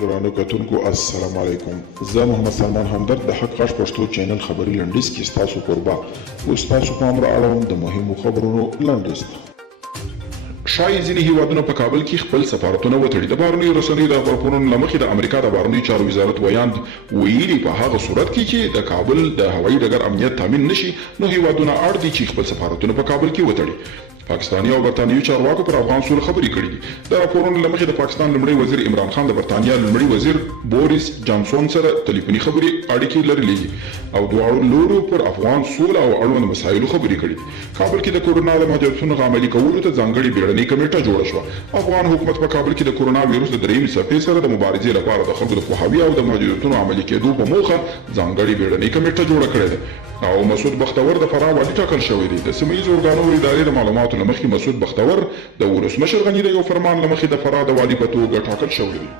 ګرانو کتونکو السلام علیکم. زه محمد سلمان همدرد د حق غږ پښتو چینل خبري لنډیز کې ستاسو کوربه اوس تاسو پام را اړوم د مهمو خبرونو لنډیز ته. شایي ځینې هیوادونه په کابل کې خپل سفارتونه وتړي. د بهرنیو رسنیو د خبرپونو له مخې د امریکا د بهرنیو چارو وزارت ویاند ویلي په هغه صورت کې چې د کابل د هوایي ډګر امنیت تامین نشي نو هیوادونه اړ دي چې خپل سفارتونه په کابل کې وتړي. پاکستاني او برتانیوي چارواکو پر افغان سولې خبرې کړې دي. د راپورونو له مخې د پاکستان لومړي وزیر عمران خان د برتانیا لومړي وزیر بوریس جانسون سره ټلیفوني اړیکې لرلې دي او دواړو لورو پر افغان سوله او اړوند مسایلو خبرې کړې دي. کابل کې د کورونا د محدودیتونو عملي کولو ته ځانګړې بیړنۍ کمیټه جوړه شوه. افغان حکومت په کابل کې د کورونا ویروس د درېیمې څپې سره د مبارزې لپاره د خلکو د پوهاوي او د محدودیتونو عملي کېدو په موخه ځانګړې بیړنۍ کمیټه جوړه کړې ده او مسعود بختور د فراه والي ټاکل شوی دی. د سیمه ییزو ارګانونو ادارې د معلوماتو له مخې مسعود بختور د ولسمشر غني د یو فرمان له مخې د فراه د والي په توګه ټاکل شوی دی.